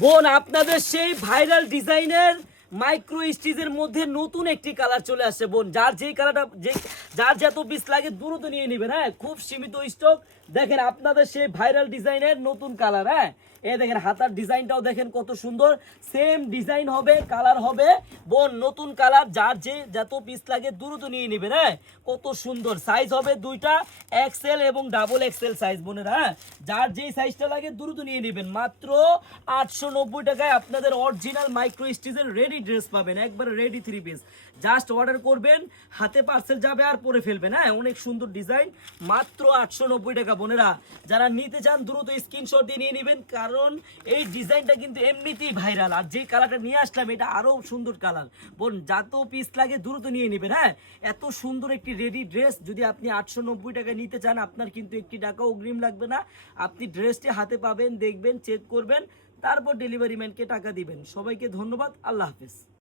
বোন আপনাদের সেই ভাইরাল ডিজাইনের মাইক্রো স্টিচের মধ্যে নতুন একটি কালার চলে আসছে বোন। যার যেই কালারটা যার যত পিস লাগে দ্রুত নিয়ে নেবেন। হ্যাঁ, খুব সীমিত স্টক। দেখেন আপনাদের সেই ভাইরাল ডিজাইনের নতুন কালার। হ্যাঁ, এই দেখেন হাতার ডিজাইনটাও দেখেন কত সুন্দর, সেম ডিজাইন হবে, কালার হবে বোন, নতুন কালার। যার যে যত পিস লাগে দ্রুত নিয়ে নেবেন। হ্যাঁ, কত সুন্দর সাইজ হবে, দুইটা এক্সেল এবং ডাবল এক্সেল সাইজ বোনের। হ্যাঁ, যার যেই সাইজটা লাগে দ্রুত নিয়ে নেবেন। মাত্র 890 টাকায় আপনাদের অরিজিনাল মাইক্রো স্টিচের রেডি ড্রেস পাবেন, একবার রেডি 3 পিস। জাস্ট অর্ডার করবেন, হাতে পার্সেল যাবে আর পরে ফেলবেন। হ্যাঁ, অনেক সুন্দর ডিজাইন, মাত্র 890 টাকা বোনেরা। যারা নিতে চান দ্রুত স্ক্রিনশট দিয়ে নিয়ে নেবেন, কারণ এই ডিজাইনটা কিন্তু এমনিতেই ভাইরাল। আর যে কালারটা নিয়ে আসলাম এটা আরো সুন্দর কালার বোন, যত পিস লাগে দ্রুত নিয়ে নেবেন। হ্যাঁ, এত সুন্দর একটি রেডি ড্রেস যদি আপনি 890 টাকায় নিতে চান, আপনার কিন্তু একটি টাকাও অগ্রিম লাগবে না। আপনি ড্রেসটি হাতে পাবেন, দেখবেন, চেক করবেন, তারপর ডেলিভারি ম্যানকে টাকা দিবেন। সবাইকে ধন্যবাদ, আল্লাহ হাফেজ।